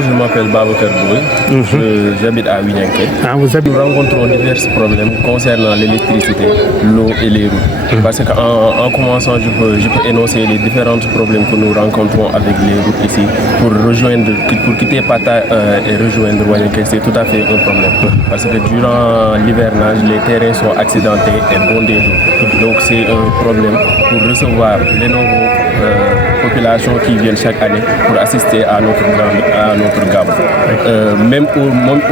Bonjour, je m'appelle Babacar Boy, j'habite à Winyanké. Nous rencontrons divers problèmes concernant l'électricité, l'eau et les routes. Parce qu'en commençant, je peux énoncer les différents problèmes que nous rencontrons avec les routes ici. Pour quitter Pata et rejoindre Winyanké, c'est tout à fait un problème. Parce que durant l'hivernage, les terrains sont accidentés et bondés d'eau. Donc c'est un problème pour recevoir les nombreuses populations qui viennent chaque année pour assister à notre gamme. Même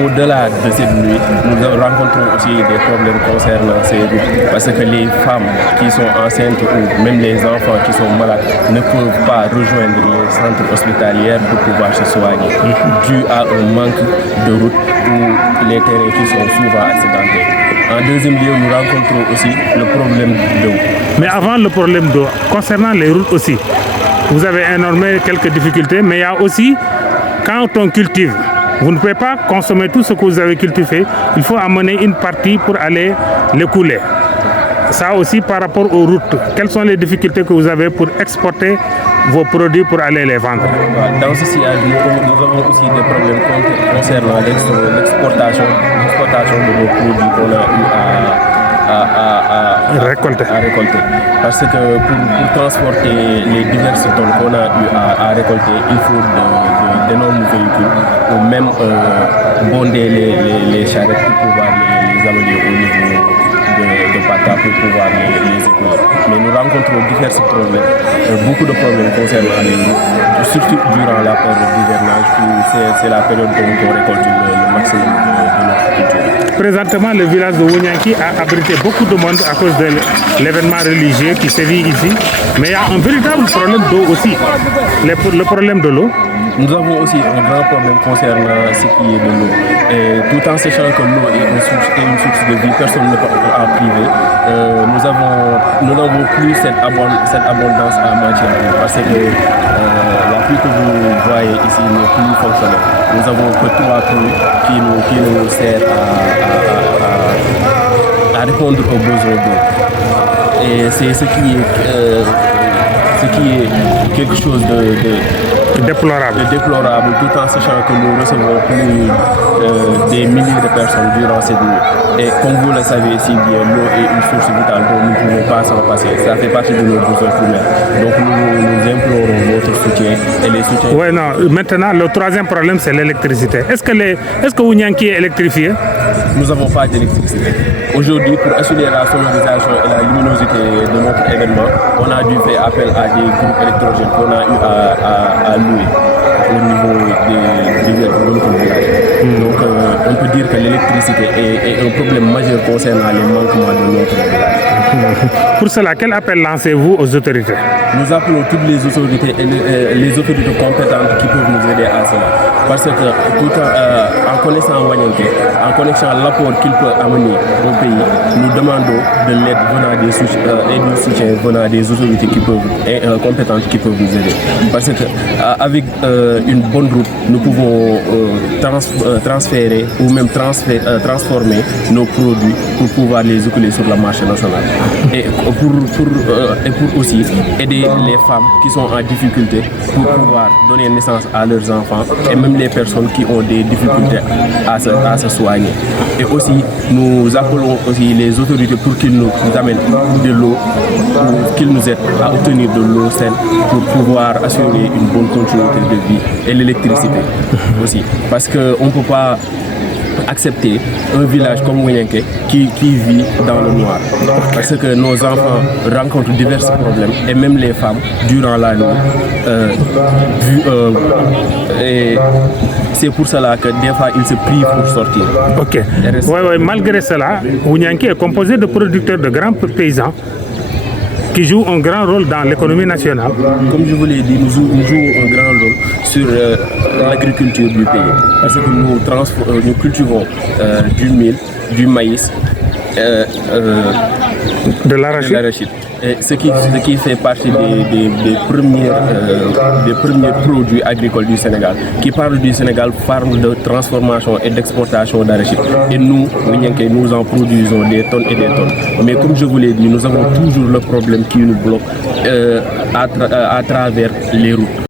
au-delà de cette nuit, nous rencontrons aussi des problèmes concernant ces routes. Parce que les femmes qui sont enceintes ou même les enfants qui sont malades ne peuvent pas rejoindre les centres hospitaliers pour pouvoir se soigner, dû à un manque de routes ou les terrains qui sont souvent accidentés. En deuxième lieu, nous rencontrons aussi le problème d'eau. Mais avant le problème d'eau, concernant les routes aussi, vous avez énormément quelques difficultés, mais il y a aussi, quand on cultive, vous ne pouvez pas consommer tout ce que vous avez cultivé, il faut amener une partie pour aller l'écouler. Ça aussi par rapport aux routes, quelles sont les difficultés que vous avez pour exporter vos produits pour aller les vendre? Dans ce sillage, nous avons aussi des problèmes concernant l'exportation de nos produits qu'on a eu à récolter. Parce que pour transporter les diverses tonnes qu'on a eu à récolter, il faut d'énormes véhicules ou même bonder les charrettes pour pouvoir les amener au niveau de Pata pour pouvoir les écouler. Mais nous rencontrons divers problèmes, beaucoup de problèmes concernant les routes, surtout durant la période d'hivernage où c'est la période où on récolte le maximum de notre culture. Présentement, le village de Winyanké a abrité beaucoup de monde à cause de l'événement religieux qui sévit ici. Mais il y a un véritable problème d'eau aussi, le problème de l'eau. Nous avons aussi un grand problème concernant ce qui est de l'eau. Tout en sachant que l'eau est une source de vie, personne ne peut en priver. Nous n'avons plus cette abondance en matière parce que la pluie que vous voyez ici n'est plus fonctionnelle. Nous avons que 3 pluies qui nous servent à répondre aux besoins d'eau. Et c'est ce qui est quelque chose de déplorable, tout en sachant que nous recevons plus des milliers de personnes durant cette nuit. Et comme vous le savez si bien, l'eau est une source vitale dont nous ne pouvons pas s'en passer. Ça fait partie de nos besoins primaires. Donc nous implorons votre soutien et les soutiens. Oui, non. Maintenant, le troisième problème, c'est l'électricité. Est-ce que Winyanké est électrifié? Nous n'avons pas d'électricité. Aujourd'hui, pour assurer la sonorisation et la luminosité de notre événement, on a dû faire appel à des groupes électrogènes qu'on a eu à louer au niveau de notre village. Donc on peut dire que l'électricité est un problème majeur concernant les manquements de notre village. Pour cela, quel appel lancez-vous aux autorités? Nous appelons toutes les autorités et les autorités compétentes qui peuvent nous aider à cela. Parce que tout en connaissant Winyanké, en connaissant l'apport qu'il peut amener au pays, nous demandons de l'aide venant des et du soutien venant des autorités compétentes qui peuvent nous aider. Parce qu'avec une bonne route, nous pouvons transférer ou même transformer nos produits pour pouvoir les écouler sur le marché national. Et pour aussi aider les femmes qui sont en difficulté pour pouvoir donner naissance à leurs enfants et même les personnes qui ont des difficultés à se soigner. Et aussi, nous appelons aussi les autorités pour qu'ils nous amènent de l'eau, pour qu'ils nous aident à obtenir de l'eau saine pour pouvoir assurer une bonne continuité de vie et l'électricité aussi. Parce qu'on ne peut pas accepter un village comme Winyanké qui vit dans le noir. Parce que nos enfants rencontrent divers problèmes et même les femmes durant la nuit. Et c'est pour cela que des fois ils se privent pour sortir. Ok. Ouais, malgré cela, Winyanké est composé de producteurs de grands paysans qui jouent un grand rôle dans l'économie nationale. Comme je vous l'ai dit, nous jouons un grand rôle sur l'agriculture du pays. Parce que nous cultivons du mil, du maïs, de l'arachide. Ce qui fait partie des premiers produits agricoles du Sénégal. Qui parle du Sénégal, parle de transformation et d'exportation d'arachide. Et nous, Winyanké, nous en produisons des tonnes et des tonnes. Mais comme je vous l'ai dit, nous avons toujours le problème qui nous bloque à travers les routes.